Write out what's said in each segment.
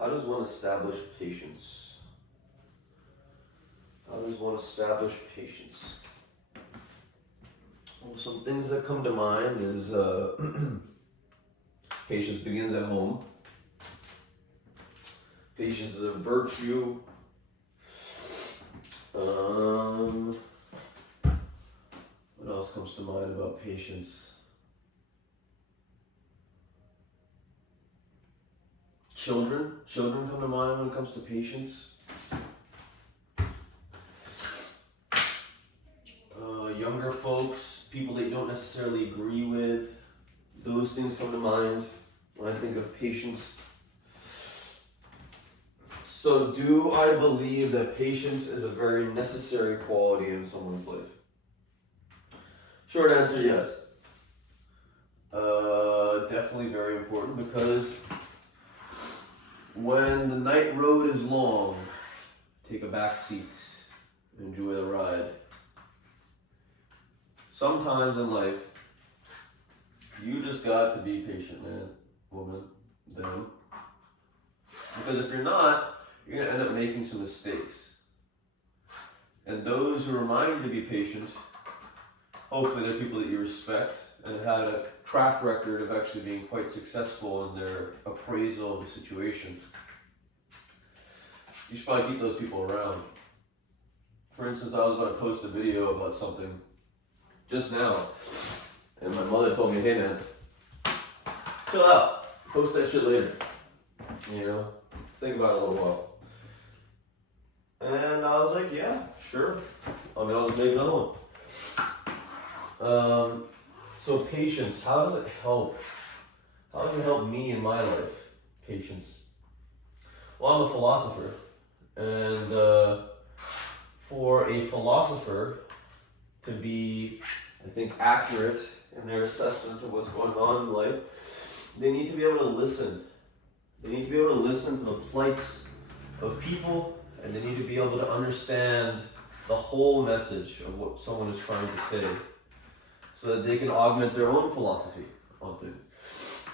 How does one establish patience? How does one establish patience? Well, some things that come to mind is patience begins at home. Patience is a virtue. What else comes to mind about patience? Children come to mind when it comes to patience. Younger folks, people that you don't necessarily agree with, those things come to mind when I think of patience. So do I believe that patience is a very necessary quality in someone's life? Short answer, yes. Definitely very important, because when the night road is long, take a back seat, enjoy the ride. Sometimes in life, you just got to be patient, man, woman, them. Because if you're not, you're going to end up making some mistakes. And those who remind you to be patient, hopefully they're people that you respect and had a track record of actually being quite successful in their appraisal of the situation. You should probably keep those people around. For instance, I was about to post a video about something just now, and my mother told me, hey man, chill out, post that shit later. You know, think about it a little while. And I was like, yeah, sure. I mean, I'll just make another one. So patience, how does it help? How does it help me in my life? Patience. Well, I'm a philosopher, and for a philosopher to be, I think, accurate in their assessment of what's going on in life, they need to be able to listen. They need to be able to listen to the plights of people, and they need to be able to understand the whole message of what someone is trying to say, so that they can augment their own philosophy onto it,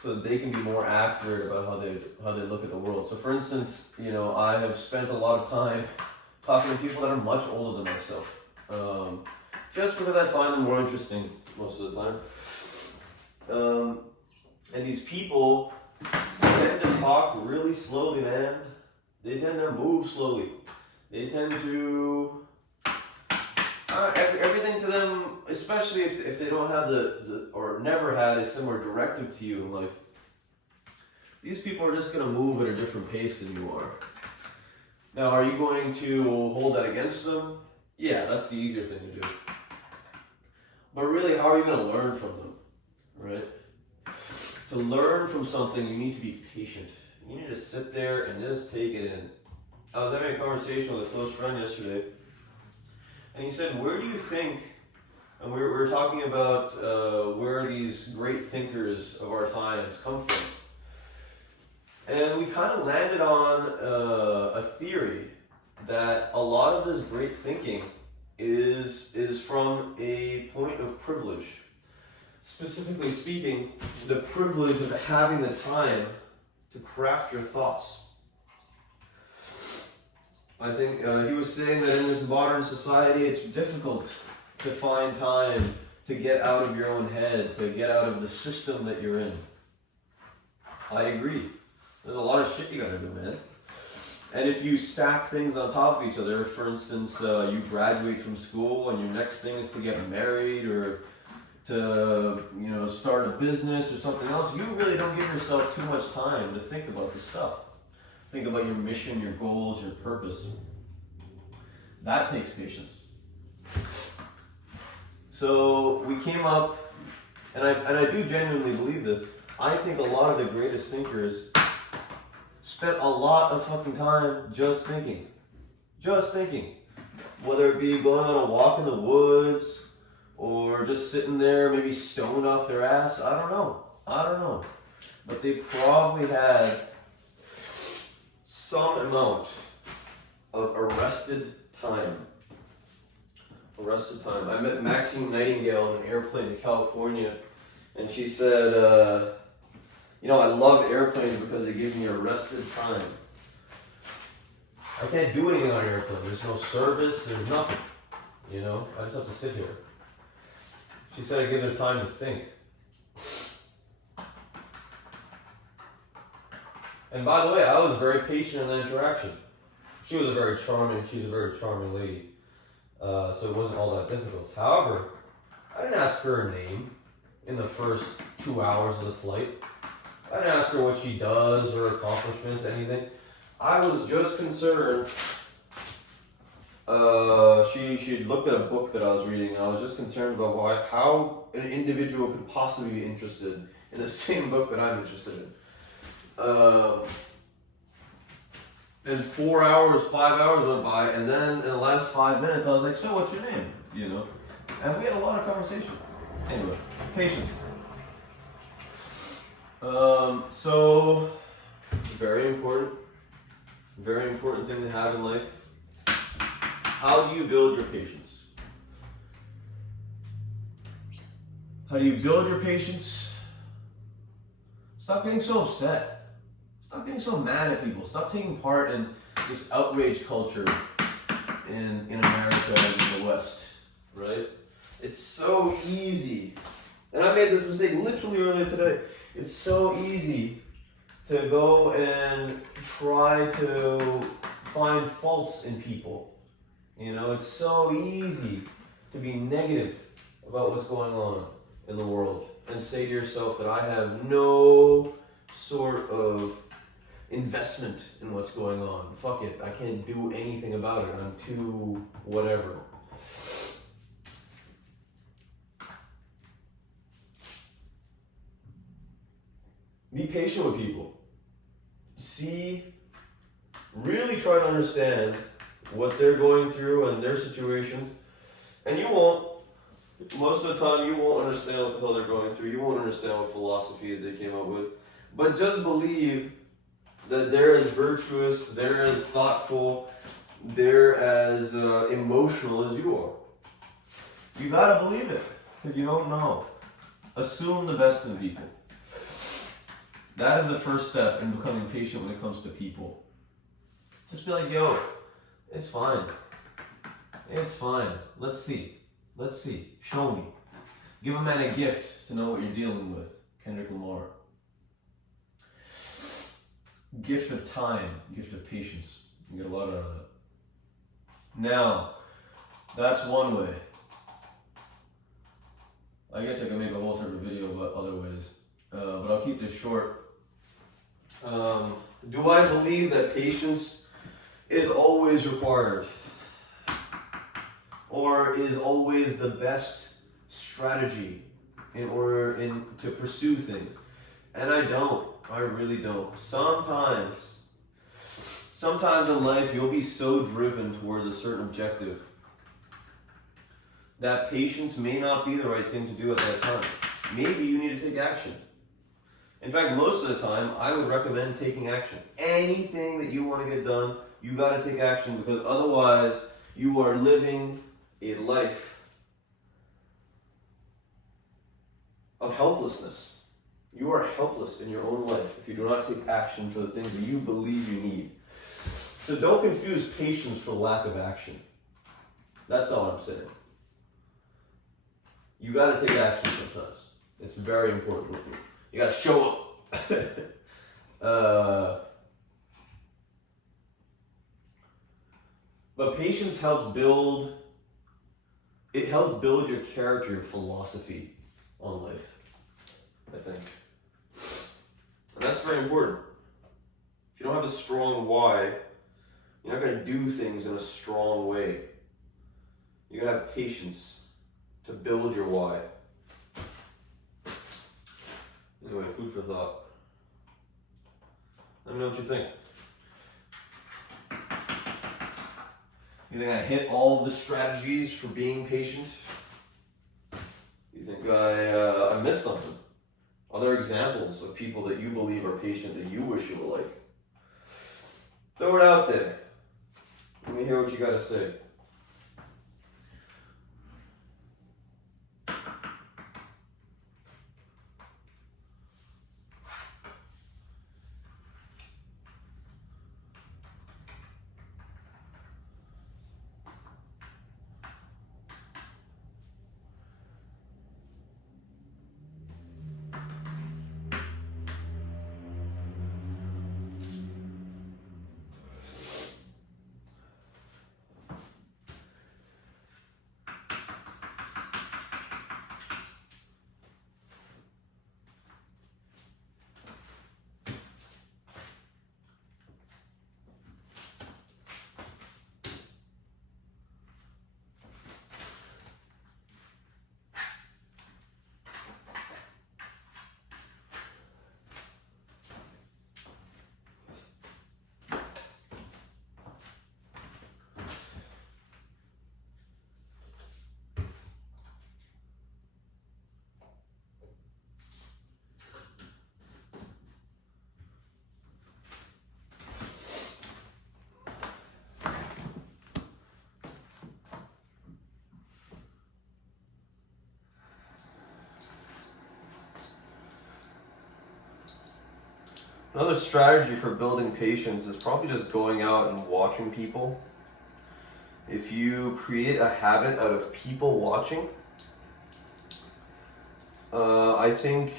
so that they can be more accurate about how they look at the world. So for instance, you know, I have spent a lot of time talking to people that are much older than myself, just because I find them more interesting most of the time. And these people tend to talk really slowly, man. They tend to move slowly. They tend to everything to them, especially if they don't have the or never had a similar directive to you in life. These people are just going to move at a different pace than you are. Now, are you going to hold that against them? Yeah, that's the easier thing to do. But really, how are you going to learn from them, right? To learn from something, you need to be patient. You need to sit there and just take it in. I was having a conversation with a close friend yesterday, and he said, where do you think, and we were talking about where these great thinkers of our times come from. And we kind of landed on a theory that a lot of this great thinking is from a point of privilege. Specifically speaking, the privilege of having the time to craft your thoughts. I think he was saying that in this modern society, it's difficult to find time to get out of your own head, to get out of the system that you're in. I agree. There's a lot of shit you gotta do, man. And if you stack things on top of each other, for instance, you graduate from school and your next thing is to get married or to, you know, start a business or something else, you really don't give yourself too much time to think about this stuff. Think about your mission, your goals, your purpose. That takes patience. So we came up, and I do genuinely believe this, I think a lot of the greatest thinkers spent a lot of fucking time just thinking. Just thinking. Whether it be going on a walk in the woods, or just sitting there, maybe stoned off their ass. I don't know. But they probably had some amount of arrested time. I met Maxine Nightingale on an airplane in California, and she said, you know, I love airplanes because they give me arrested time. I can't do anything on an airplane. There's no service. There's nothing. You know, I just have to sit here. She said I give her time to think. And by the way, I was very patient in that interaction. She's a very charming lady. So it wasn't all that difficult. However, I didn't ask her her name in the first 2 hours of the flight. I didn't ask her what she does, her accomplishments, anything. I was just concerned. She looked at a book that I was reading, and I was just concerned about how an individual could possibly be interested in the same book that I'm interested in. And 4 hours, 5 hours went by, and then in the last 5 minutes, I was like, "So, what's your name?" You know, and we had a lot of conversation. Anyway, patience. So very important thing to have in life. How do you build your patience? How do you build your patience? Stop getting so upset. Stop getting so mad at people. Stop taking part in this outrage culture in America and in the West, right? It's so easy. And I made this mistake literally earlier today. It's so easy to go and try to find faults in people. You know, it's so easy to be negative about what's going on in the world and say to yourself that I have no sort of investment in what's going on. Fuck it, I can't do anything about it. I'm too whatever. Be patient with people. Really try to understand what they're going through and their situations. And you won't. Most of the time, you won't understand what the hell they're going through. You won't understand what philosophies they came up with. But just believe that they're as virtuous, they're as thoughtful, they're as emotional as you are. You gotta believe it, if you don't know. Assume the best in people. That is the first step in becoming patient when it comes to people. Just be like, yo, it's fine. It's fine. Let's see. Show me. Give a man a gift to know what you're dealing with. Kendrick Lamar. Gift of time, gift of patience. You get a lot out of that. Now, that's one way. I guess I can make a whole separate video about other ways, but I'll keep this short. Do I believe that patience is always required? Or is always the best strategy in order to pursue things? And I don't. I really don't. Sometimes in life you'll be so driven towards a certain objective that patience may not be the right thing to do at that time. Maybe you need to take action. In fact, most of the time, I would recommend taking action. Anything that you want to get done, you got to take action, because otherwise you are living a life of helplessness. You are helpless in your own life if you do not take action for the things that you believe you need. So don't confuse patience for lack of action. That's all I'm saying. You got to take action sometimes. It's very important. You got to show up. But patience helps build your character and philosophy on life, I think. And that's very important. If you don't have a strong why, you're not going to do things in a strong way. You got to have patience to build your why. Anyway, food for thought. Let me know what you think. You think I hit all the strategies for being patient? You think I missed something? Are there examples of people that you believe are patient that you wish you were like? Throw it out there. Let me hear what you got to say. Another strategy for building patience is probably just going out and watching people. If you create a habit out of people watching, I think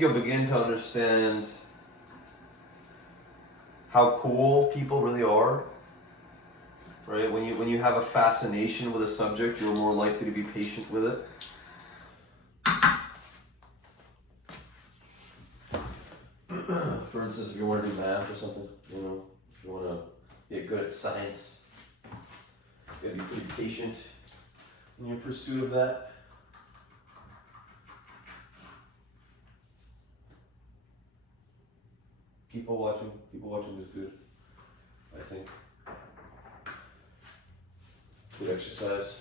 you'll begin to understand how cool people really are. Right? When you have a fascination with a subject, you're more likely to be patient with it. For instance, if you want to do math or something, you know, if you want to get good at science, you gotta be pretty patient in your pursuit of that. People watching is good, I think. Good exercise.